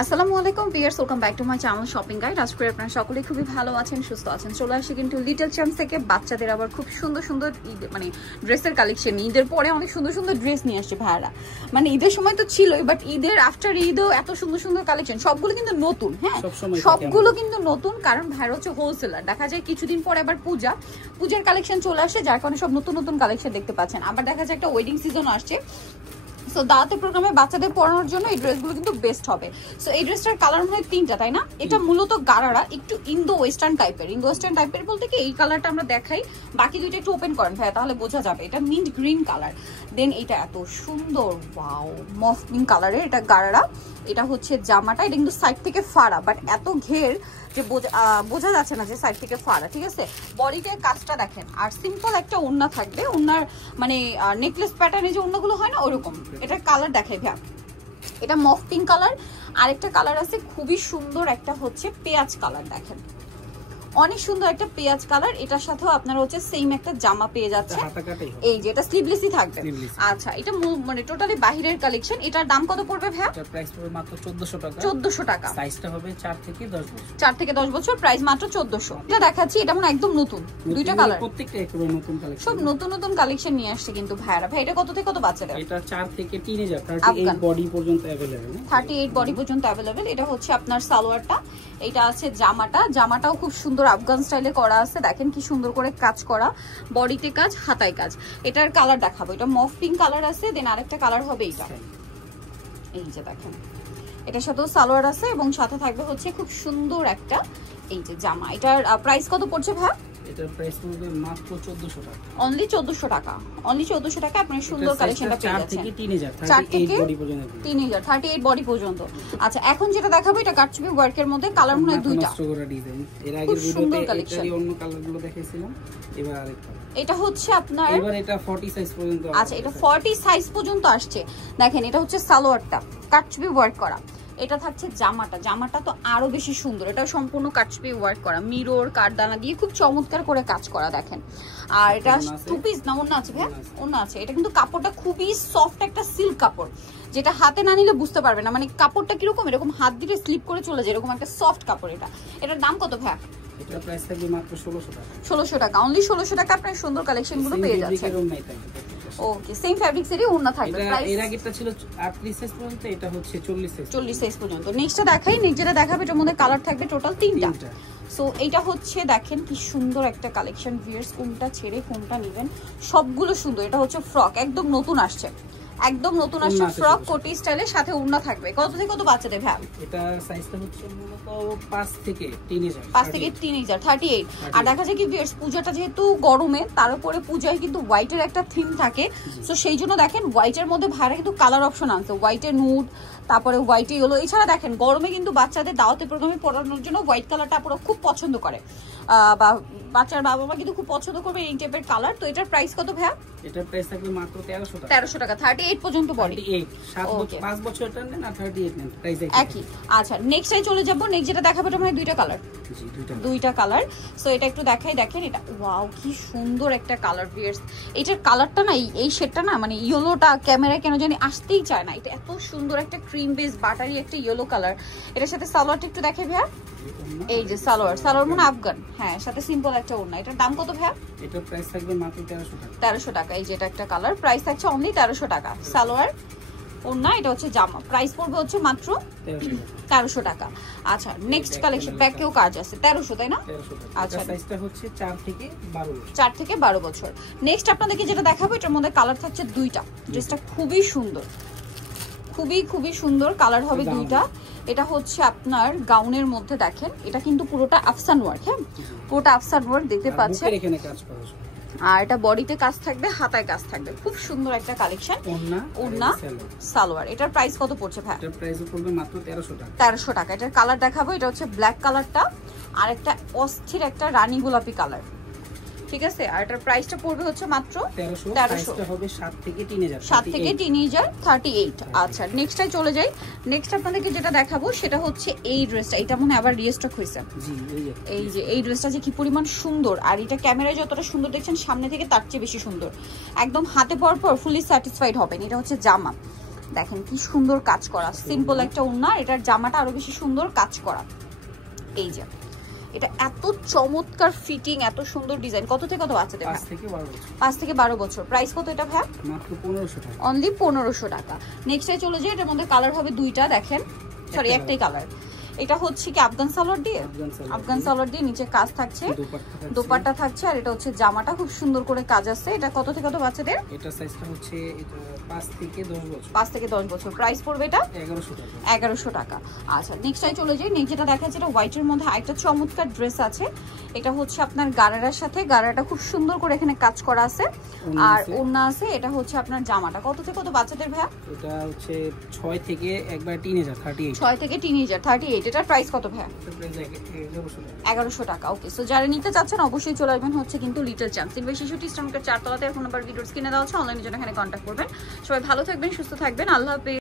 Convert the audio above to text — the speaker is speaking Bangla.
আসসালামু আলাইকুম viewers, welcome back to my channel shopping guide. আজ করে আপনারা সকলেই খুবই ভালো আছেন, সুস্থ আছেন। চলে আসি কিন্তু লিটল চ্যাম্পস থেকে বাচ্চাদের আবার খুব সুন্দর সুন্দর মানে ড্রেসের কালেকশন। ঈদের পরে অনেক সুন্দর সুন্দর ড্রেস নিয়ে আসছে ভাইয়ারা। মানে ঈদের সময় তো ছিলই, বাট ঈদের আফটার ঈদও এত সুন্দর সুন্দর কালেকশন, সবগুলো কিন্তু নতুন। হ্যাঁ, সবগুলো কিন্তু নতুন, কারণ ভাইয়ারা হচ্ছে হোলসেলার। দেখা যায় কিছুদিন পরে আবার পূজার কালেকশন চলে আসে, যার কারণে সব নতুন নতুন কালেকশন দেখতে পাচ্ছেন। আবার দেখা যায় একটা ওয়েডিং সিজন আসছে, সো দাওয়াতের প্রোগ্রামে বাচ্চাদের পরানোর জন্য এই ড্রেসগুলো কিন্তু বেস্ট হবে। সো এই ড্রেসটার কালার মনে হয় তিনটা, তাই না? এটা মূলত গারারা, একটু ইন্দো ওয়েস্টার্ন টাইপের বলতে কি এই কালারটা আমরা দেখাই, বাকি দুইটা একটু ওপেন করেন ভাইয়া, তাহলে বোঝা যাবে। এটা মিন্ট গ্রিন কালার, দেন এটা এত সুন্দর ওয়াও মফ পিঙ্ক কালারের, এটা গারারা। এটা হচ্ছে জামাটা, এটা কিন্তু সাইড থেকে ফাড়া, বাট এত ঘের যে বোঝা যাচ্ছে না যে সাইড থেকে ফাড়া। ঠিক আছে, বডিতে কাজটা দেখেন, আর সিম্পল একটা ওড়না থাকবে। ওড়নার মানে নেকলেস প্যাটার্নে যে ওড়নাগুলো হয় না, ওরকম। এটার কালার দেখাই ভাইয়া, এটা মফ পিঙ্ক কালার। আরেকটা কালার আছে খুবই সুন্দর, একটা হচ্ছে পেঁয়াজ কালার। দেখেন অনেক সুন্দর একটা পেঁয়াজ কালার। এটার সাথেও আপনারা হচ্ছে সেম একটা জামা পেয়ে যাচ্ছে, এই যে এটা স্লিভলেসই থাকবে। আচ্ছা, এটা মানে টোটালি বাহিরের কালেকশন। এটার দাম কত পড়বে ভাইয়া? এটার প্রাইস পড়বে মাত্র 1400 টাকা। 1400 টাকা। সাইজটা হবে 4 থেকে 10 বছর। 4 থেকে 10 বছর, প্রাইস মাত্র 1400। এটা দেখাচ্ছি, এটা মানে একদম নতুন, দুইটা কালার, প্রত্যেকটা একদম নতুন কালেকশন, সব নতুন নতুন কালেকশন নিয়ে আসছে কিন্তু ভাইয়ারা। ভাই এটা কত থেকে কত বাচ্চাদের? এটা 4 থেকে টিনেজার 38 বডি পর্যন্ত अवेलेबल। 38 বডি পর্যন্ত अवेलेबल। এটা হচ্ছে আপনার সালোয়ারটা, এটা আছে জামাটাও খুব সুন্দর আফগান স্টাইলে করা আছে। দেখেন কি সুন্দর করে কাজ করা, বডিতে কাজ, হাতায় কাজ। এটার কালার দেখাবো, এটা মফ পিঙ্ক কালার আছে, দেন আরেকটা কালার হবে এইটা, এই যে দেখেন। এটার সাথেও সালোয়ার আছে এবং সাথে থাকবে হচ্ছে খুব সুন্দর একটা এই যে জামা। এটার প্রাইস কত পড়ছে ভাই? এটার প্রাইস পড়বে মাত্র 1400 টাকা। অনলি 1400 টাকা, অনলি 1400 টাকা আপনারা সুন্দর কালেকশনটা পেয়ে যাচ্ছেন। 4 থেকে টিনেজার 4 থেকে 38 বডি পর্যন্ত, টিনেজার 38 বডি পর্যন্ত। আচ্ছা, এখন যেটা দেখাবো এটা কাটছবি ওয়ার্কের মধ্যে, কালার মনে হয় দুইটা। এর আগের ভিডিওতে এটারই অন্য কালারগুলো দেখাইছিলাম, এবার আরেকটা। এটা হচ্ছে আপনার এবার এটা 40 সাইজ পর্যন্ত। আচ্ছা, এটা 40 সাইজ পর্যন্ত আসছে। দেখেন এটা হচ্ছে সালোয়ারটা, কাটছবি ওয়ার্ক করা। এটা থাকছে জামাটা তো আরো বেশি সুন্দর। এটা সম্পূর্ণ কাটছবি ওয়ার্ক করা, মিরর কাঠদানা দিয়ে খুব চমৎকার করে কাজ করা। দেখেন, আর এটা টু পিস না, ওন্না আছে ভাই, ওন্না আছে। এটা কিন্তু কাপড়টা খুবই সফট একটা সিল্ক কাপড়, যেটা হাতে না নিলে বুঝতে পারবে না মানে কাপড়টা কিরকম, এরকম হাত দিলে স্লিপ করে চলে যায়, এরকম একটা সফট কাপড়। এটার দাম কত ভাই? এটার প্রাইস থাকবে মাত্র 1600 টাকা। 1600 টাকা, অনলি 1600 টাকা আপনার সুন্দর কালেকশনগুলো পেয়ে যাচ্ছেন। ওকে, সেম ফ্যাব্রিক্সেরই ওড়না থাকবে। প্রাইস এর আগেরটা ছিল 38 সাইজ পর্যন্ত, এটা হচ্ছে 40 সাইজ পর্যন্ত। নেক্সটটা দেখাই, নেক্সটটা দেখাবে, এটার মধ্যে কালার থাকবে টোটাল 3টা। সো এইটা হচ্ছে দেখেন কি সুন্দর একটা কালেকশন। ভিউয়ার্স কোনটা ছেড়ে কোনটা নেবেন, সবগুলো সুন্দর। এটা হচ্ছে ফ্রক, একদম নতুন আসছে, একদম নতুন আসছে ফ্রক কোটি স্টাইলের সাথে ওড়না থাকবে। কত থেকে কত বাচ্চাদের ভাই? এটা সাইজটা হচ্ছে মূলত 5 থেকে টিনেজার 38। আর দেখা যায় কি ভিউয়ার্স পূজাটা যেহেতু গরমে, তার উপরে পূজায় কিন্তু হোয়াইটের একটা থিম থাকে, সো সেই জন্য দেখেন হোয়াইটের মধ্যে ভাইরা কিন্তু কালার অপশন আনছে, হোয়াইটে নুড, তারপরে হোয়াইটে ইয়েলো। এছাড়া দেখেন গরমে কিন্তু বাচ্চাদের দাওয়াতের প্রোগ্রামে পরানোর জন্য হোয়াইট কালারটা আপনারা খুব পছন্দ করে, বা বাচ্চার বাবা মা কিন্তু খুব পছন্দ করবে এই টাইপের কালার। তো এটার প্রাইস কত ভাইয়া? এটার প্রাইস থাকবে মাত্র 1300 টাকা। 1300 টাকা, 38 পর্যন্ত বডি। 5 বছর টার্ন না 38 নেন, প্রাইস একই। আচ্ছা, নেক্সটে চলে যাব। নেক্সট যেটা দেখাবো এটা মানে দুইটা কালার, জি দুইটা কালার। সো এটা একটু দেখাই, দেখেন এটা ওয়াও কি সুন্দর একটা কালার। ভিউয়ার্স এটার কালারটা না, এই শেডটা না মানে ইয়েলোটা ক্যামেরায় কেন জানি আসতেই চায় না। এটা এত সুন্দর একটা ক্রিম বেস বাটারি একটা ইয়েলো কালার। এটার সাথে সালোয়ারটা একটু দেখাই ভাইয়া, এই যে সালোয়ার মানে আফগান, হ্যাঁ, সাথে সিম্পল একটা ওড়না। এটার দাম কত ভাইয়া? এটার প্রাইস থাকবে মাত্র 1300 টাকা। 1300 টাকা। এই যে এটা একটা কালার, প্রাইস থাকছে অনলি 1300 টাকা। সালোয়ার ওড়না, এটা হচ্ছে জামা, প্রাইস পড়বে হচ্ছে মাত্র 1300 টাকা। আচ্ছা, নেক্সট কালেকশন, ব্যাকেও কাজ আছে 1300, তাই না? আচ্ছা, সাইজটা হচ্ছে 4 থেকে 12 বছর। 4 থেকে 12 বছর। নেক্সট আপনাদেরকে যেটা দেখাবো এটার মধ্যে কালার থাকছে দুইটা। ড্রেসটা খুবই সুন্দর, খুবই সুন্দর কালার হবে দুইটা। এটা হচ্ছে আপনার গাউনের মধ্যে, দেখেন এটা কিন্তু পুরোটা আফসান ওয়ার্ক, হ্যাঁ পুরোটা আফসান ওয়ার্ক দেখতে পাচ্ছেন। এখানে কাজ করা আছে, আর এটা বডিতে কাজ থাকবে, হাতায় কাজ থাকবে, খুব সুন্দর একটা কালেকশন। ওড়না সালোয়ার। এটার প্রাইস কত পড়ছে ভাই? এটার প্রাইস পড়বে মাত্র 1300 টাকা। 1300 টাকা। এটার কালার দেখাবো, এটা হচ্ছে ব্ল্যাক কালারটা, আর একটা অস্থির একটা রানী গোলাপি কালার, ঠিক আছে। আর এটার প্রাইসটা পড়বে হচ্ছে মাত্র 1300। এটা হবে 7 থেকে টিনেজার 38। আচ্ছা, নেক্সটটাই চলে যাই। নেক্সট আপনাদেরকে যেটা দেখাবো সেটা হচ্ছে এই ড্রেসটা। এটা মনে আবার রিস্টক হয়েছে, জি এই যে এই ড্রেসটা যে কি পরিমাণ সুন্দর। আর এটা ক্যামেরায় যতটা সুন্দর দেখছেন, সামনে থেকে তার চেয়ে বেশি সুন্দর। একদম হাতে পর ফুলি স্যাটিসফাইড হবেন। এটা হচ্ছে জামা, দেখেন কি সুন্দর কাজ করা, সিম্পল একটা ওড়না, এটার জামাটা আরো বেশি সুন্দর কাজ করা। এই যে এটা এত চমৎকার ফিটিং, এত সুন্দর ডিজাইন। কত থেকে কত বাচ্চাদের? 5 থেকে 12 বছর। প্রাইস কত এটা ভাই? মাত্র 1500 টাকা, অনলি 1500 টাকা। নেক্সটে চলে যাই, এটার মধ্যে কালার হবে দুইটা, দেখেন সরি একটাই কালার। এটা হচ্ছে কি আফগান সালোয়ার দিয়ে, আফগান সালোয়ার দিয়ে নিচে কাজ থাকছে, দোপাট্টা থাকছে, আর এটা হচ্ছে জামাটা খুব সুন্দর করে কাজ আছে। এটা কত থেকে কত বাচ্চাদের? এটা সাইজটা হচ্ছে 5 থেকে 10 বছর। 5 থেকে 10 বছর। প্রাইস পড়বে এটা 1100 টাকা। 1100 টাকা। আচ্ছা নেক্সটটাই চলে যাই। নেক্সট যেটা দেখা যাচ্ছে এটা হোয়াইটের মধ্যে একটা চমৎকার ড্রেস আছে। এটা হচ্ছে আপনার গারারার সাথে, গারাটা খুব সুন্দর করে এখানে কাজ করা আছে আর ওড়না আছে। এটা হচ্ছে আপনার জামাটা কত থেকে কত বাচ্চাদের ভাইয়া? এটা হচ্ছে 6 থেকে একবার টিনেজার 38। 6 থেকে টিনেজার 38। এটার প্রাইস কত ভাইয়া? 1100 টাকা। ওকে, সো যারা নিতে চাচ্ছেন অবশ্যই চলে আসবেন হচ্ছে কিন্তু little champs invest 66 eastern market 4 তলাতে। ফোন নাম্বার ভিডিওস কিনে দেওয়া আছে, অনলাইনে জন্য এখানে কন্ট্যাক্ট করবেন। সবাই ভালো থাকবেন, সুস্থ থাকবেন, আল্লাহ হাফেজ।